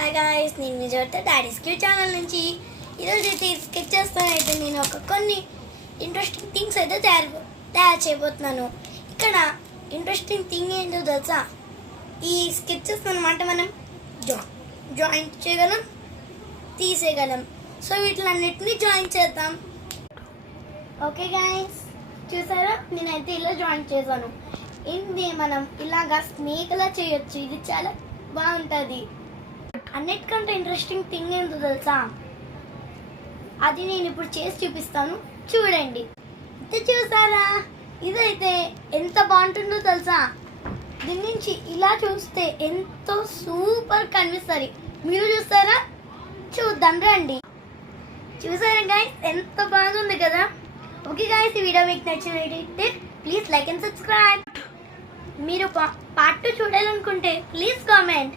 Hi guys, నేను మీ జోడితో daddy's cute channel నుంచి ఈరోజు అయితే స్కెచ్ చేస్తానైతే నేను కొన్ని ఇంట్రెస్టింగ్ థింగ్స్ అయితే తయారు చేయబోతున్నాను. ఇక్కడ ఇంట్రెస్టింగ్ థింగ్ ఏంటో తెలుసా, ఈ స్కెచెస్ అనమాట మనం జాయింట్ చేయగలం, తీసేయగలం. సో వీటిలన్నిటిని జాయిన్ చేద్దాం. ఓకే గాయ్స్, చూసారా నేనైతే ఇలా జాయిన్ చేశాను. ఇది మనం ఇలాగా స్నేక్లా చేయొచ్చు. ఇది చాలా బాగుంటుంది. అన్నిటికంటే ఇంట్రెస్టింగ్ థింగ్ ఏంటో తెలుసా, అది నేను ఇప్పుడు చేసి చూపిస్తాను, చూడండి. ఇది చూసారా, ఇదైతే ఎంత బాగుంటుందో తెలుసా. దీని నుంచి ఇలా చూస్తే ఎంతో సూపర్ కనిపిస్తుంది. మీరు చూస్తారా? చూద్దాం రండి. చూసారా గైస్, ఎంత బాగుంది కదా. ఓకే గైస్, ఈ వీడియో మీకు నచ్చినట్లయితే ప్లీజ్ లైక్ అండ్ సబ్స్క్రైబ్. మీరు పార్ట్ 2 చూడాలనుకుంటే ప్లీజ్ కామెంట్.